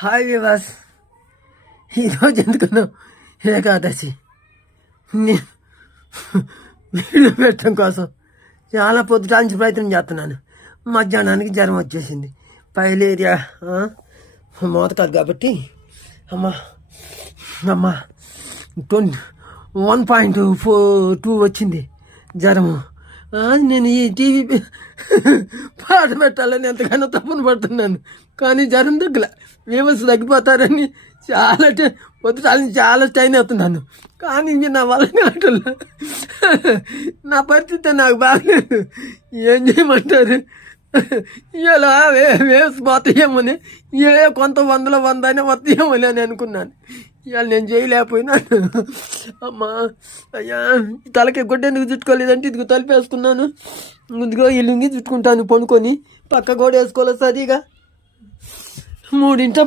Hi వివాస్, ఈరోజు ఎందుకనో ఏకాదశి నేను వీడియో పెట్టడం కోసం చాలా పొద్దుట నుంచి ప్రయత్నం చేస్తున్నాను. మధ్యాహ్నానికి జ్వరం వచ్చేసింది. పైలేరియా మోతకాదు కాబట్టి అమ్మా 1.2 వచ్చింది జ్వరము. నేను ఈ టీవీ పాట పెట్టాలని ఎంతగానో తప్పును పడుతున్నాను, కానీ జ్వరం తగ్గల. వ్యూవర్స్ తగ్గిపోతారని పొద్దుటాల నుంచి చాలా స్టైన్ అవుతున్నాను, కానీ ఇవి నా వల్ల కావట్లేదు. నా పరిస్థితి నాకు బాగలేదు. ఏం చేయమంటారు? ఇలా వేవ్స్ పోతాయేమని, కొంత 100 అయినా వస్తాయేమని అని అనుకున్నాను. ఇవాళ నేను చేయలేకపోయినాను. అమ్మా అయ్యా, తలకి గుడ్డ ఎందుకు చుట్టుకోలేదంటే ఇదిగో తలిపేసుకున్నాను. ఇదిగో ఈ లుంగి చుట్టుకుంటాను పనుకొని, పక్క కూడా వేసుకోలేదు సరిగా. 3